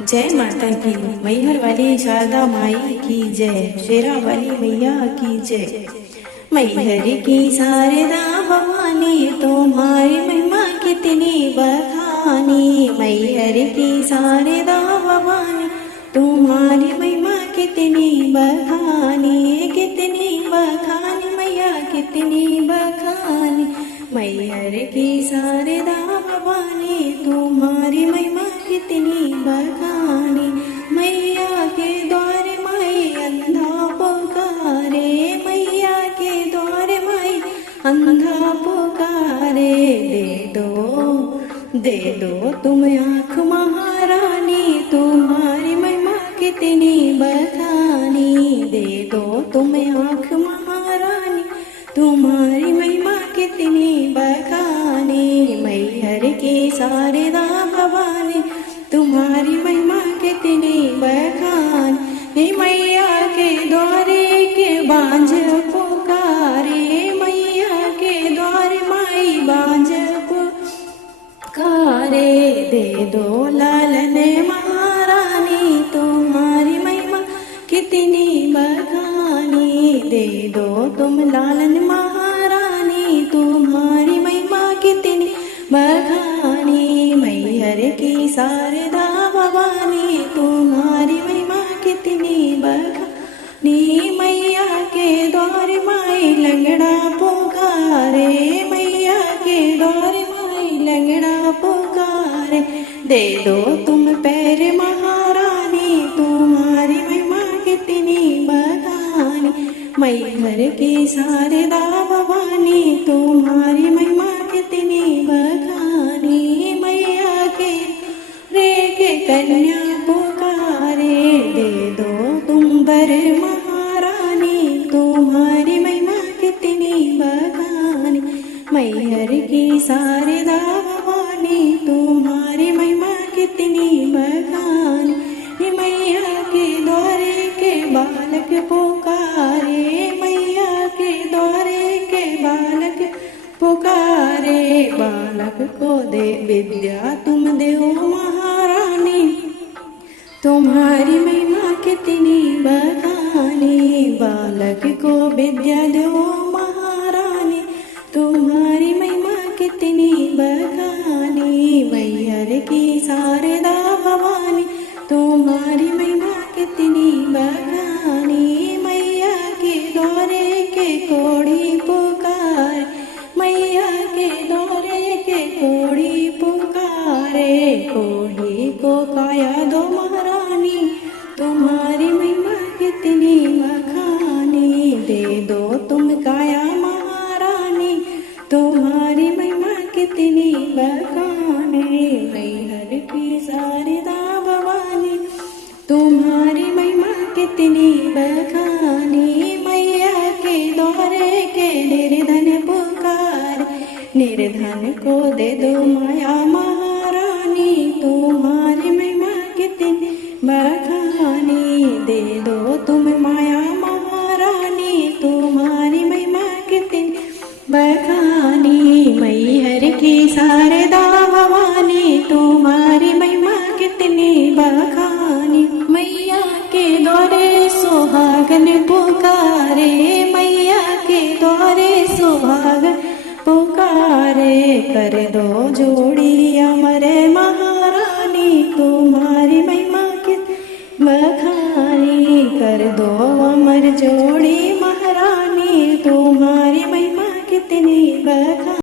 जय माता की। मैहर वाली शारदा माई की जय। शेरा वाली मैया की जय। मैहर की शारदा भवानी तुम्हारी महिमा कितनी बखानी। मैहर की शारदा भवानी तुम्हारी महिमा कितनी बखानी। कितनी बखानी मैया कितनी बखानी। मैहर की शारदा भवानी तुम्हारी महिमा कितनी बखानी। मैया के द्वारे माई अंधा पुकारे। मैया के द्वारे माई अंधा पुकारे। दे दो तुम आँख महारानी तुम्हारी महिमा कितनी बखानी। दे दो तुम आँख महारानी तुम्हारी महिमा कितनी बखानी। मैहर की शारदा भवानी तुम्हारी महिमा कितनी बखानी। मैया के द्वारे के बांझ पुकारे। मैया के द्वारे माई बांझ पुकारे। दे दो लालन महारानी तुम्हारी महिमा कितनी बखानी। दे दो तुम लालन महारानी तुम्हारी महिमा कितनी बखानी। मैहर की शारदा भवानी तुम्हारी महिमा कितनी बखानी। मैया के द्वारे माई लंगड़ा पुकारे। मैया के द्वारे माई लंगड़ा पुकारे। दे दो तुम पैर महारानी तुम्हारी महिमा कितनी बखानी। मैहर की शारदा भवानी तुम्हारी महिमा कितनी बखानी। मैया के रे के कन्या पुकारे। दे दो तुम बर महारानी तुम्हारी महिमा कितनी बखानी। मैहर की शारदा भवानी तुम्हारी महिमा कितनी बखानी। मैया के द्वारे के बालक पुकारे। मैया के द्वारे के बालक पुकारे। बालक को दे विद्या तुम देव महारानी तुम्हारी महिमा कितनी बखानी। बालक को विद्या दो महारानी तुम्हारी महिमा कितनी बखानी। मैहर की शारदा भवानी तुम्हारी महिमा कितनी बखानी। मैया के द्वारे के कोड़ी पुकार। मैया के द्वारे के कोड़ी पुकारे। कोड़ी को काया दो महारानी तुम्हारी महिमा कितनी बखानी। दे दो तुम काया महारानी तुम्हारी महिमा कितनी बखानी। मैहर की शारदा भवानी तुम्हारी महिमा कितनी बखानी। मैया के द्वारे के निर्धन पुकार। निर्धन को दे दो माया महारानी तुम्हारी महिमा कितनी बखानी। दे दो तुम माया महारानी तुम्हारी महिमा कितनी बखानी। मैहर की शारदा भवानी तुम्हारी महिमा कितनी बखानी। मैया के द्वारे सुहागन पुकारे। मैया के द्वारे सुहागन पुकारे। कर दो जोड़ी अमर महारानी तुम्हारी महिमा कितनी बखानी। कर दो अमर जोड़ी महारानी तुम्हारी महिमा कितनी बखानी।